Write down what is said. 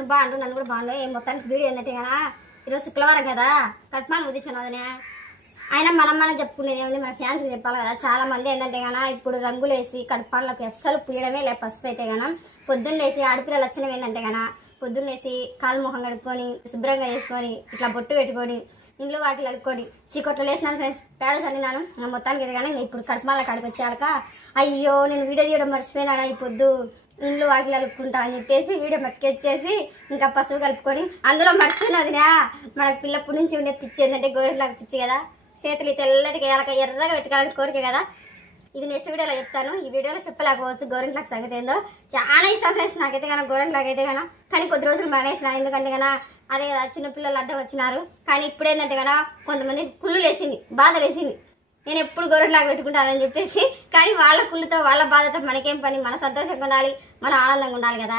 నన్ను బాగుండు నన్ను కూడా బాగుండు ఏం మొత్తానికి వీడియో ఏంటంటే కదా ఈరోజు శుక్రవారం కదా కట్మాలు ముదించాను అదనే అయినా మనం చెప్పుకునేది ఏముంది మన ఫ్యాన్స్కి చెప్పాలి కదా చాలా మంది ఏంటంటే కదా ఇప్పుడు రంగులు వేసి కడుపాళ్ళకి అస్సలు పూయడమే లే పసుపు అయితే కదా పొద్దున్న లేసి ఆడపిల్లలు వచ్చినవి ఏంటంటే కదా పొద్దున్న లేసి కాలు ముఖం కడుక్కొని శుభ్రంగా వేసుకొని ఇట్లా బొట్టు పెట్టుకొని ఇంట్లో వాకిలు కలుపుకొని చీకొట్లు వేసినాను ఫ్రెండ్స్ పేడ చల్లినాను మొత్తానికి ఇది కానీ ఇప్పుడు కడుపుమాల కాడికి వచ్చాక అయ్యో నేను వీడియో తీయడం మర్చిపోయినా ఈ పొద్దు ఇంట్లో వాకిలు కలుపుకుంటా అని చెప్పేసి వీడియో మట్టుకెచ్చేసి ఇంకా పసుపు కలుపుకొని అందులో మర్చిపోయినదినా మనకు పిల్లప్పటి నుంచి ఉండే పిచ్చి ఏంటంటే గోరెంట్లాగా పిచ్చి కదా చేతులు తెల్లటికి ఎర్రగా పెట్టుకోవాలని కోరిక కదా ఇది నెక్స్ట్ వీడియోలో చెప్తాను ఈ వీడియోలో చెప్పలేకపోవచ్చు గోరెంట్లకు సంగతి ఏందో చాలా ఇష్టం ఫ్రెండ్స్ నాకైతే కానీ గోరెంట్లకు అయితే కానీ కొద్ది రోజులు మానేసిన ఎందుకంటే కదా అదే కదా చిన్నపిల్లలు అడ్డం వచ్చినారు కానీ ఇప్పుడు ఏంటంటే కదా కొంతమంది కుళ్ళు వేసింది బాధ వేసింది నేను ఎప్పుడు గోరెంట్లాగా పెట్టుకుంటానని చెప్పేసి కానీ వాళ్ళ కుళ్ళుతో వాళ్ళ బాధతో మనకేం పని మన సంతోషంగా ఉండాలి మన ఆనందంగా ఉండాలి కదా